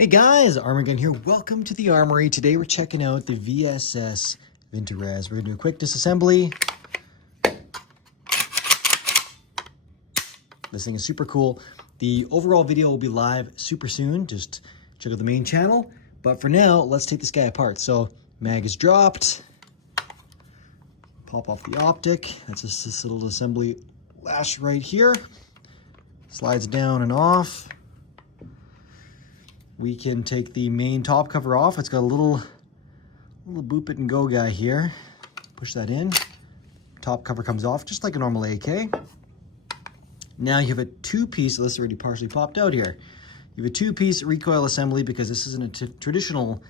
Hey guys, Arm&Armory here. Welcome to the Armory. Today we're checking out the VSS Vintorez. We're gonna do a quick disassembly. This thing is super cool. The overall video will be live super soon. Just check out the main channel. But for now, let's take this guy apart. So mag is dropped. Pop off the optic. That's just this little assembly lash right here. Slides down and off. We can take the main top cover off. It's got a little boop it and go guy here. Push that in. Top cover comes off just like a normal AK. Now you have a two-piece, so this is already partially popped out here. You have a two-piece recoil assembly because this isn't a traditional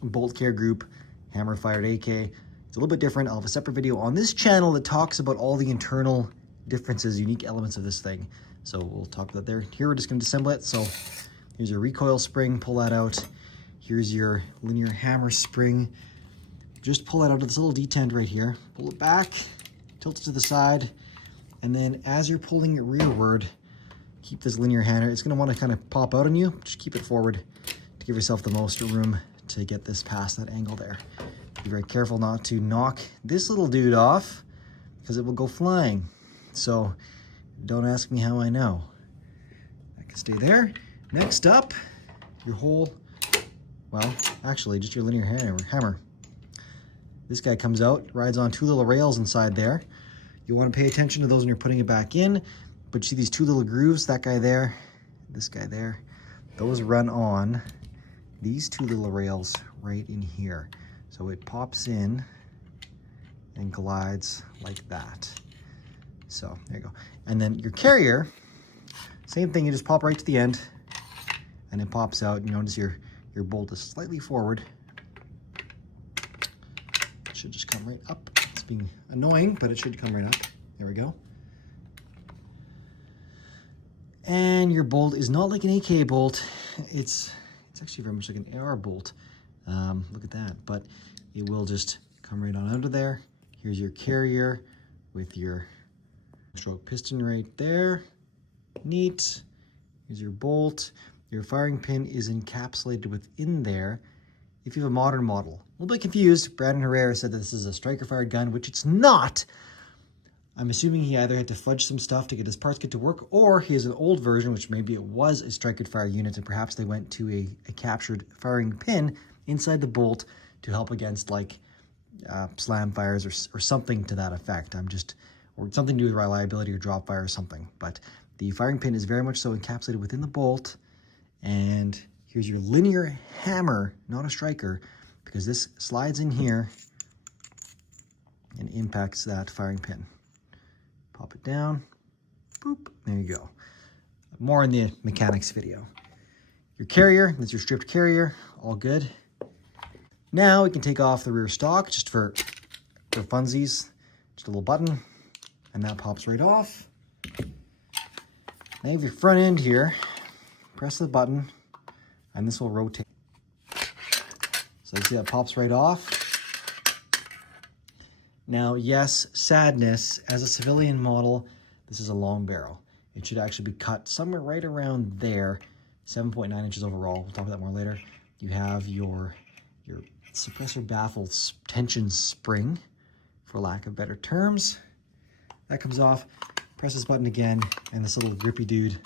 bolt care group hammer-fired AK. It's a little bit different. I'll have a separate video on this channel that talks about all the internal differences, unique elements of this thing. So we'll talk about that there. Here we're just going to disassemble it. So here's your recoil spring, pull that out. Here's your linear hammer spring. Just pull that out of this little detent right here. Pull it back, tilt it to the side, and then as you're pulling it rearward, keep this linear hammer. It's gonna wanna kind of pop out on you. Just keep it forward to give yourself the most room to get this past that angle there. Be very careful not to knock this little dude off because it will go flying. So don't ask me how I know. I can stay there. Next up, your whole, well, actually just your linear hammer. This guy comes out, rides on two little rails inside there. You want to pay attention to those when you're putting it back in, but you see these two little grooves, that guy there, this guy there, those run on these two little rails right in here. So it pops in and glides like that. So there you go. And then your carrier, same thing, you just pop right to the end, and it pops out. You notice your bolt is slightly forward. It should just come right up. It's being annoying, but it should come right up. There we go. And your bolt is not like an AK bolt. It's actually very much like an AR bolt. Look at that. But it will just come right on out of there. Here's your carrier with your stroke piston right there. Neat. Here's your bolt. Your firing pin is encapsulated within there. If you have a modern model, a little bit confused. Brandon Herrera said that this is a striker fired gun, which it's not. I'm assuming he either had to fudge some stuff to get his parts kit to work, or he has an old version, which maybe it was a striker fire unit, and perhaps they went to a captured firing pin inside the bolt to help against like slam fires or something to that effect. Or something to do with reliability or drop fire or something. But the firing pin is very much so encapsulated within the bolt. And here's your linear hammer, not a striker, because this slides in here and impacts that firing pin. Pop it down, boop, there you go. More in the mechanics video. Your carrier, that's your stripped carrier, all good. Now we can take off the rear stock just for funsies, just a little button, and that pops right off. Now you have your front end here. Press the button, and this will rotate. So you see that pops right off. Now, yes, sadness, as a civilian model, this is a long barrel. It should actually be cut somewhere right around there, 7.9 inches overall. We'll talk about that more later. You have your suppressor baffle tension spring, for lack of better terms. That comes off, press this button again, and this little grippy dude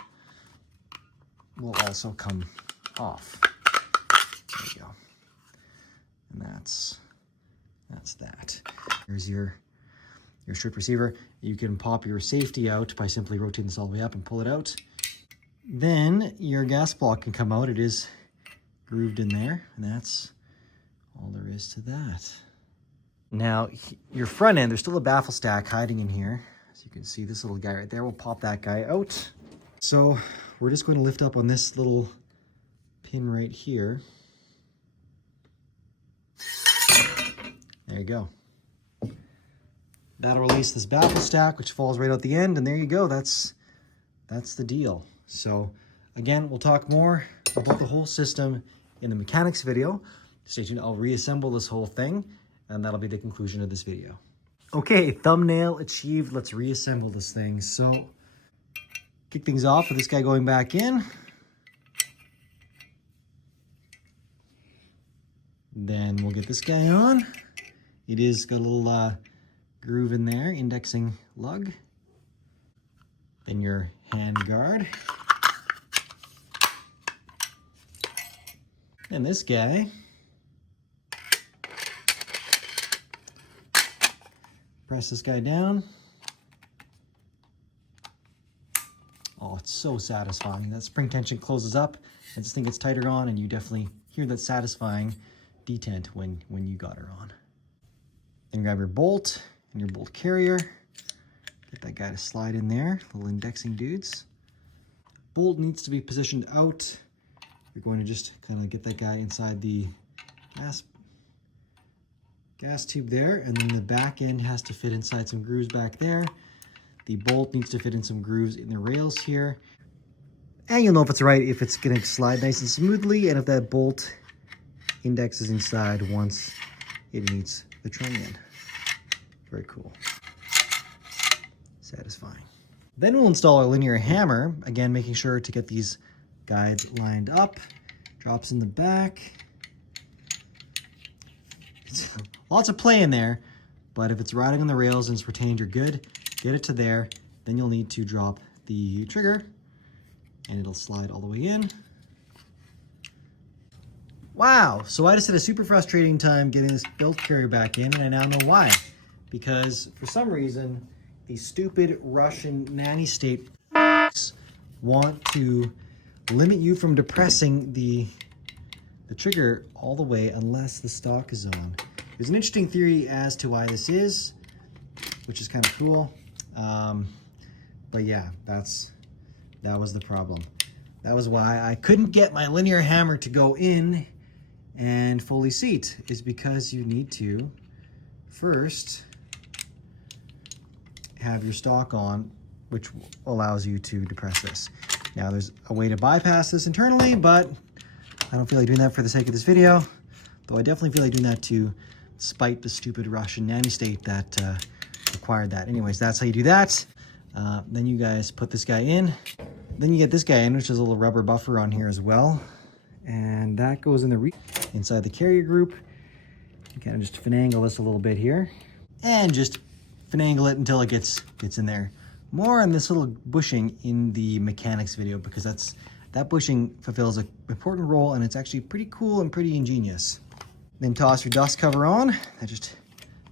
will also come off. There you go. And that's that. Here's your strip receiver. You can pop your safety out by simply rotating this all the way up and pull it out. Then your gas block can come out. It is grooved in there, and that's all there is to that. Now, your front end, there's still a baffle stack hiding in here. As you can see, this little guy right there, we'll pop that guy out. So we're just going to lift up on this little pin right here. There you go. That'll release this baffle stack, which falls right out the end, and there you go. That's the deal. So again, we'll talk more about the whole system in the mechanics video. Stay tuned. I'll reassemble this whole thing, and that'll be the conclusion of this video. Okay, thumbnail achieved. Let's reassemble this thing. So kick things off with this guy going back in. Then we'll get this guy on. It is got a little groove in there, indexing lug. Then your hand guard. And this guy. Press this guy down. Oh, it's so satisfying. That spring tension closes up, and this thing gets tighter on, and you definitely hear that satisfying detent when you got her on. Then grab your bolt and your bolt carrier. Get that guy to slide in there, little indexing dudes. Bolt needs to be positioned out. You're going to just kind of get that guy inside the gas tube there, and then the back end has to fit inside some grooves back there. The bolt needs to fit in some grooves in the rails here. And you'll know if it's right, if it's gonna slide nice and smoothly, and if that bolt indexes inside once it meets the trim end. Very cool. Satisfying. Then we'll install our linear hammer, again making sure to get these guides lined up. Drops in the back. It's lots of play in there, but if it's riding on the rails and it's retained, you're good. Get it to there, then you'll need to drop the trigger and it'll slide all the way in. Wow, so I just had a super frustrating time getting this belt carrier back in, and I now know why. Because for some reason, these stupid Russian nanny state want to limit you from depressing the trigger all the way unless the stock is on. There's an interesting theory as to why this is, which is kind of cool. But yeah, that was the problem. That was why I couldn't get my linear hammer to go in and fully seat, is because you need to first have your stock on, which allows you to depress this. Now there's a way to bypass this internally, but I don't feel like doing that for the sake of this video, though I definitely feel like doing that to spite the stupid Russian nanny state that required that. Anyways, that's how you do that. Then you guys put this guy in. Then you get this guy in, which is a little rubber buffer on here as well. And that goes in the inside the carrier group. You kind of just finagle this a little bit here. And just finagle it until it gets in there. More on this little bushing in the mechanics video, because that bushing fulfills an important role, and it's actually pretty cool and pretty ingenious. Then toss your dust cover on. That just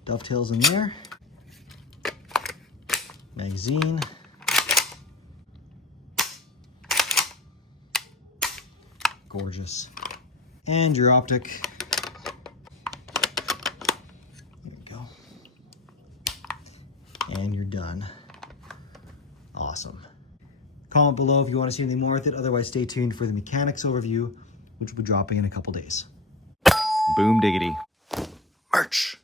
dovetails in there. Magazine. Gorgeous. And your optic. There we go. And you're done. Awesome. Comment below if you want to see anything more with it. Otherwise, stay tuned for the mechanics overview, which will be dropping in a couple days. Boom diggity. Merch.